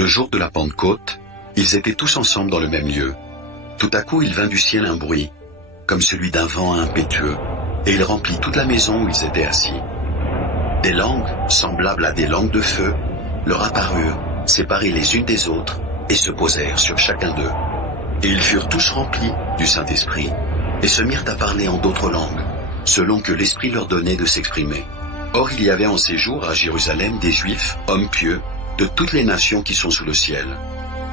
Le jour de la Pentecôte, ils étaient tous ensemble dans le même lieu. Tout à coup il vint du ciel un bruit, comme celui d'un vent impétueux, et il remplit toute la maison où ils étaient assis. Des langues, semblables à des langues de feu, leur apparurent, séparées les unes des autres, et se posèrent sur chacun d'eux. Et ils furent tous remplis du Saint-Esprit, et se mirent à parler en d'autres langues, selon que l'Esprit leur donnait de s'exprimer. Or il y avait en ces jours à Jérusalem des Juifs, hommes pieux, de toutes les nations qui sont sous le ciel.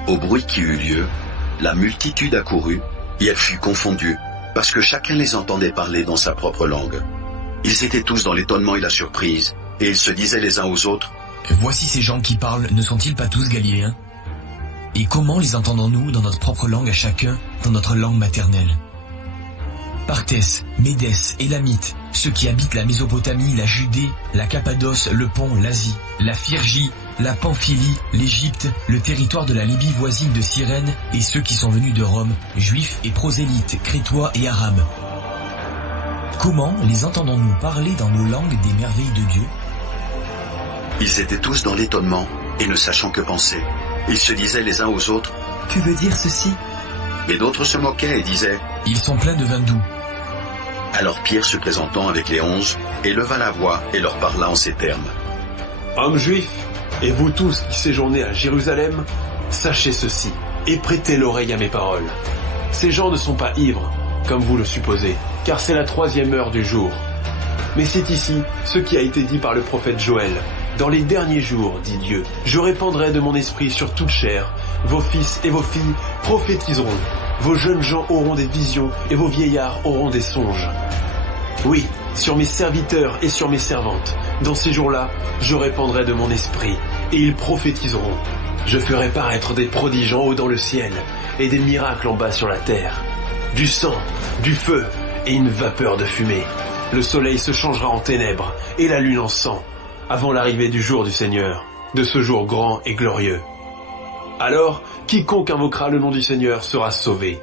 Au bruit qui eut lieu, la multitude accourut, et elle fut confondue, parce que chacun les entendait parler dans sa propre langue. Ils étaient tous dans l'étonnement et la surprise, et ils se disaient les uns aux autres, « Voici ces gens qui parlent, ne sont-ils pas tous galiléens? Et comment les entendons-nous dans notre propre langue à chacun, dans notre langue maternelle ?» Partès, Médès, Élamites, ceux qui habitent la Mésopotamie, la Judée, la Cappadoce, le Pont, l'Asie, la Phrygie, la Pamphylie, l'Égypte, le territoire de la Libye voisine de Cyrène, et ceux qui sont venus de Rome, juifs et prosélytes, crétois et arabes. Comment les entendons-nous parler dans nos langues des merveilles de Dieu? Ils étaient tous dans l'étonnement, et ne sachant que penser. Ils se disaient les uns aux autres, « Que veut dire ceci ?» Mais d'autres se moquaient et disaient, « Ils sont pleins de vin doux. » Alors Pierre se présentant avec les 11, éleva la voix et leur parla en ces termes. « Hommes juifs, et vous tous qui séjournez à Jérusalem, sachez ceci, et prêtez l'oreille à mes paroles. Ces gens ne sont pas ivres, comme vous le supposez, car c'est la 3e heure du jour. Mais c'est ici ce qui a été dit par le prophète Joël. Dans les derniers jours, dit Dieu, je répandrai de mon esprit sur toute chair. Vos fils et vos filles prophétiseront. Vos jeunes gens auront des visions et vos vieillards auront des songes. Oui, sur mes serviteurs et sur mes servantes, dans ces jours-là, je répandrai de mon esprit et ils prophétiseront. Je ferai paraître des prodiges en haut dans le ciel et des miracles en bas sur la terre. Du sang, du feu et une vapeur de fumée. Le soleil se changera en ténèbres et la lune en sang, avant l'arrivée du jour du Seigneur, de ce jour grand et glorieux. Alors, quiconque invoquera le nom du Seigneur sera sauvé.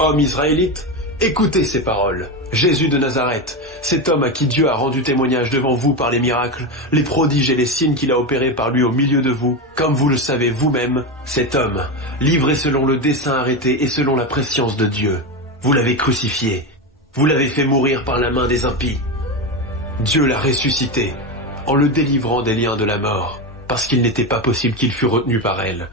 Hommes israélites, écoutez ces paroles. Jésus de Nazareth, cet homme à qui Dieu a rendu témoignage devant vous par les miracles, les prodiges et les signes qu'il a opérés par lui au milieu de vous, comme vous le savez vous-même, cet homme, livré selon le dessein arrêté et selon la prescience de Dieu, vous l'avez crucifié, vous l'avez fait mourir par la main des impies. Dieu l'a ressuscité, en le délivrant des liens de la mort, parce qu'il n'était pas possible qu'il fût retenu par elle.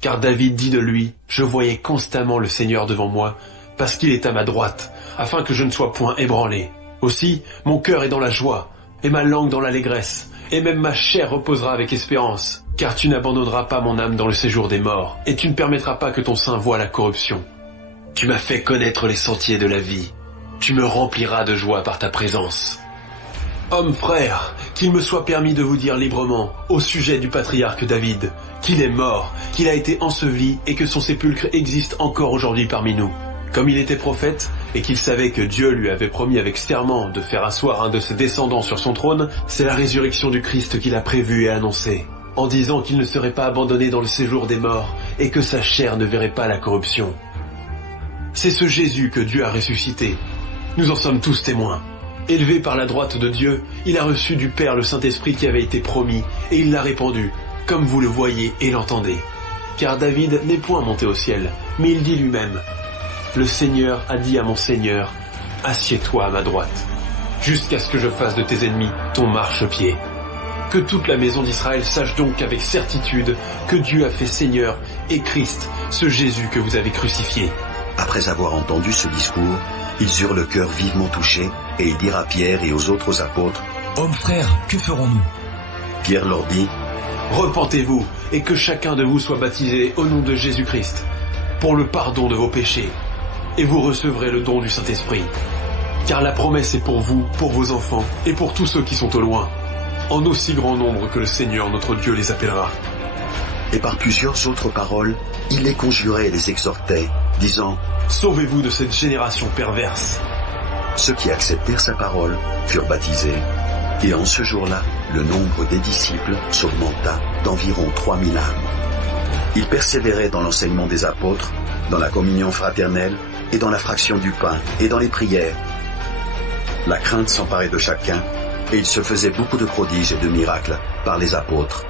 Car David dit de lui, « Je voyais constamment le Seigneur devant moi, parce qu'il est à ma droite, afin que je ne sois point ébranlé. Aussi, mon cœur est dans la joie, et ma langue dans l'allégresse, et même ma chair reposera avec espérance, car tu n'abandonneras pas mon âme dans le séjour des morts, et tu ne permettras pas que ton sein voie la corruption. Tu m'as fait connaître les sentiers de la vie, tu me rempliras de joie par ta présence. » Hommes frères, qu'il me soit permis de vous dire librement, au sujet du patriarche David, qu'il est mort, qu'il a été enseveli et que son sépulcre existe encore aujourd'hui parmi nous. Comme il était prophète, et qu'il savait que Dieu lui avait promis avec serment de faire asseoir un de ses descendants sur son trône, c'est la résurrection du Christ qu'il a prévue et annoncée, en disant qu'il ne serait pas abandonné dans le séjour des morts et que sa chair ne verrait pas la corruption. C'est ce Jésus que Dieu a ressuscité. Nous en sommes tous témoins. Élevé par la droite de Dieu, il a reçu du Père le Saint-Esprit qui avait été promis, et il l'a répandu, comme vous le voyez et l'entendez. Car David n'est point monté au ciel, mais il dit lui-même, « Le Seigneur a dit à mon Seigneur, assieds-toi à ma droite, jusqu'à ce que je fasse de tes ennemis ton marchepied. » Que toute la maison d'Israël sache donc avec certitude que Dieu a fait Seigneur et Christ, ce Jésus que vous avez crucifié. Après avoir entendu ce discours, ils eurent le cœur vivement touché, et ils dirent à Pierre et aux autres apôtres, « Hommes frères, que ferons-nous » Pierre leur dit, « Repentez-vous, et que chacun de vous soit baptisé au nom de Jésus-Christ, pour le pardon de vos péchés, et vous recevrez le don du Saint-Esprit. Car la promesse est pour vous, pour vos enfants, et pour tous ceux qui sont au loin, en aussi grand nombre que le Seigneur notre Dieu les appellera. » Et par plusieurs autres paroles, il les conjurait et les exhortait, disant, « Sauvez-vous de cette génération perverse. » Ceux qui acceptèrent sa parole furent baptisés, et en ce jour-là, le nombre des disciples s'augmenta d'environ 3000 âmes. Ils persévéraient dans l'enseignement des apôtres, dans la communion fraternelle, et dans la fraction du pain, et dans les prières. La crainte s'emparait de chacun, et il se faisait beaucoup de prodiges et de miracles par les apôtres.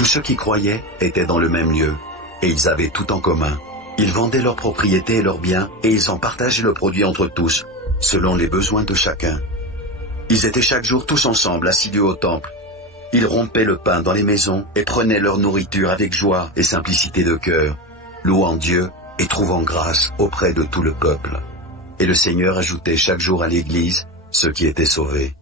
Tous ceux qui croyaient étaient dans le même lieu, et ils avaient tout en commun. Ils vendaient leurs propriétés et leurs biens, et ils en partageaient le produit entre tous, selon les besoins de chacun. Ils étaient chaque jour tous ensemble, assidus au temple. Ils rompaient le pain dans les maisons et prenaient leur nourriture avec joie et simplicité de cœur, louant Dieu et trouvant grâce auprès de tout le peuple. Et le Seigneur ajoutait chaque jour à l'Église ceux qui étaient sauvés.